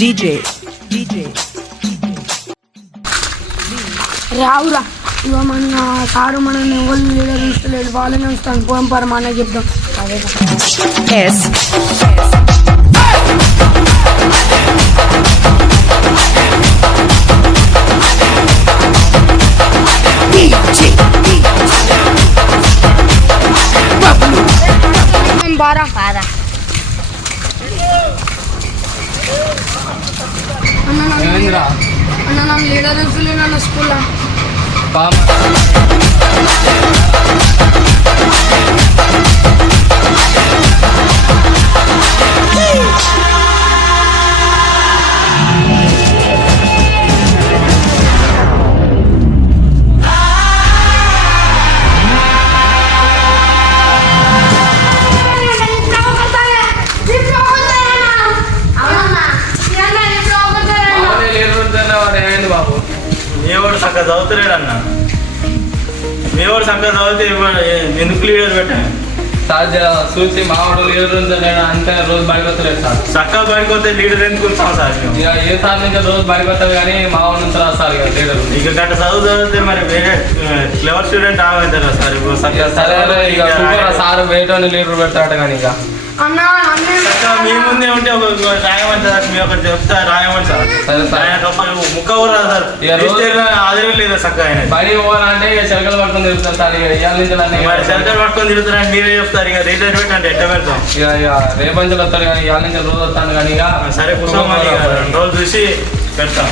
DJ రావురా ఇవ మన sir మనల్ని ఎవరు లీడర్ ఇస్తలేదు వాళ్ళని వస్తాను పోం పర మన చెప్తాం S బారా అన్న నా లీడర్ ఇస్తలేదు అన్న స్కూల్లో మీవాడు చక్కగా చదువుతలేడు అన్న మీవాడు చక్కగా చదివితే ఎందుకు లీడర్ పెట్టాను సార్ చూసి మావాడు లీడర్ ఉందలేడు అంతే రోజు బడిపోతలేదు సార్ చక్కగా బడిపోతే లీడర్ ఎందుకు ఉంటాం సార్ మేము ఇక ఏ సార్ నుంచి రోజు బడిపోతారు కానీ మావాడు ఉంటారు సార్ ఇక లీడర్ ఇక గట్ట చదివితే మరి వేరే క్లెవర్ స్టూడెంట్ అవుతారా సార్ ఇప్పుడు ఇక సరే ఇక సూపర్ సార్ వేయటోని లీడర్ పెడతాడు కానీ ఇక అన్న చక్కగా మీ ముందే ఉంటే ఒక రాయమని సార్ మీ ఒకటి చెప్తా రాయమని సార్ సరే సార్ ముక్క కూడా సార్ ఆదరణ లేదా చక్కగా ఆయన బడి పోవాలంటే ఇక చెలకలు పట్టుకొని తిరుగుతారు సార్ ఇక ఇవాళ నుంచి మరి సెంటర్ పట్టుకొని తిరుగుతారని మీరే చెప్తారు ఇక లీడర్ పెట్టండి ఎట్ట పెడతాం ఇక రేపంచులు వస్తాడు కానీ ఇవాళ నుంచి రోజు వస్తాను కానీ ఇక సరే కూర్చోమని 2 రోజులు చూసి పెడతాం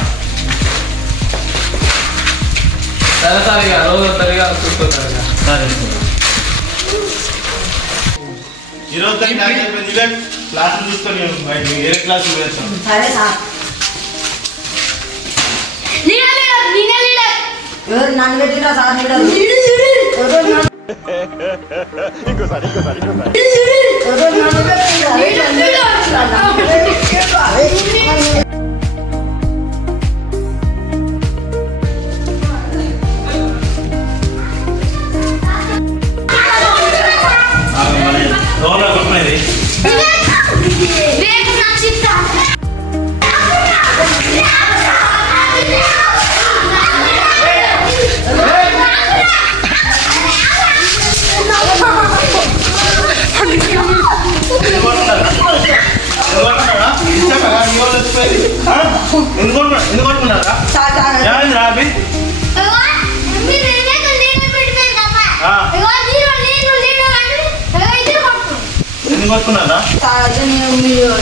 సరే సార్ ఇక రోజు వస్తారు ఇక చూసుకుంటారు ఇక సరే ఈరోజు క్లాస్ చూసుకొని వేరే క్లాస్ వేస్తాం సరే సార్ ఎవరు నన్ను పెట్టినా సార్ మీరు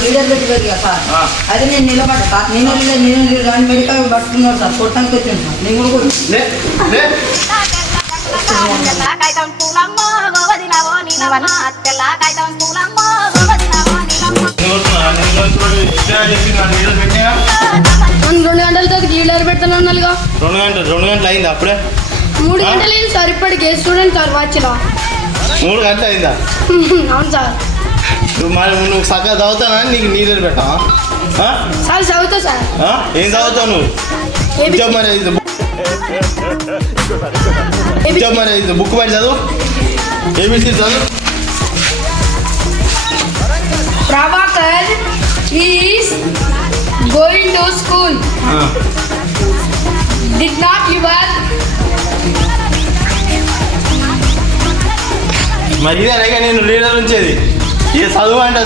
లీడర్ పెట్టారు కదా సార్ అది నేను నిలబడ్డా సార్ నేను లీడర్ అని మెడికల్ పట్టుకున్నాను సార్ కొట్టడానికి వచ్చాను సార్ నేను కూడా నన్ను 2 గంటల తర్వాత లీడర్ పెడతాను అన్నారుగా 2 గంటలు అయిందా అప్పుడే 3 గంటలు అయింది సార్ ఇప్పటికి స్టూడెంట్ సార్ వాచ్లో 3 గంటలు అయిందా అవును సార్ నువ్వు చక్కగా చదువుతానా నీకు లీడర్ పెట్టావా సార్ చదువుతా సార్ ఏం చదువుతావు నువ్వు మరి బుక్ పడి చదువు ఏబిసి చదువు Prabhakar is going to school. Did not your మరి ఇదేనా నేను లీడర్ ఉంచేది ఇక చదువు అంటే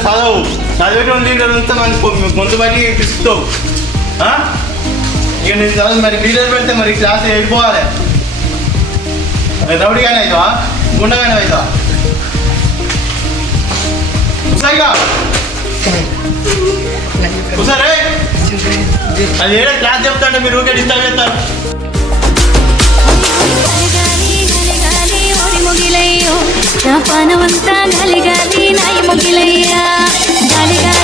చదివేటువంటి లీడర్ ఉంటే మనకి కొంత బట్టి ఇస్తావు ఇక నేను చదువు మరి లీడర్ పెడితే మరి క్లాస్ వెళ్ళిపోవాలి రౌడీగానే అవుతావా గుండగానే అవుతావా సరిగా సరే అది ఏదో క్లాస్ చెప్తాంటే మీరు ఊరికే డిస్టర్బ్ చేస్తారు నా పానమంతా గాలి గాలి నాయి మొగిలయ్యా గాలి గాలి